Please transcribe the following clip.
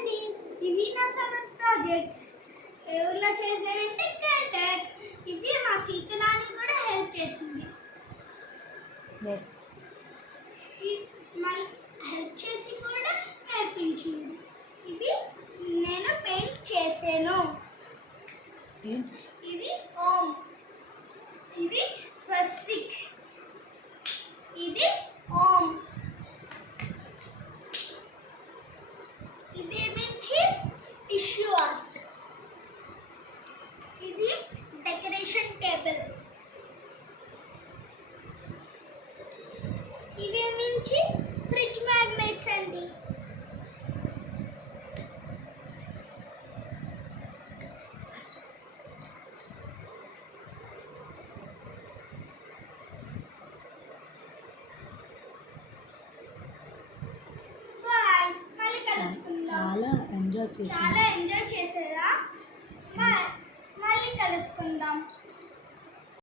అండి, ఇవి నా సమ్మర్ ప్రాజెక్ట్స్. ఎవరిలో చేశారంటే కంటాక్ట్. ఇది మా సీతనాన్ని కూడా హెల్ప్ చేసింది. మళ్ళీ హెల్ప్ చేసి కూడా నేర్పించింది. ఇవి నేను పెయింట్ చేశాను. ఇది ఓం, ఇది స్వస్తిక్, ఇది ఓం, ఇది మించి టిష్యూ ఆర్ట్, ఇది డెకరేషన్ టేబుల్, ఇవి మించి ఫ్రిడ్జ్ మ్యాగ్నెట్స్ అండి. చాలా ఎంజాయ్ చేశారా? మళ్ళీ కలుసుకుందాం.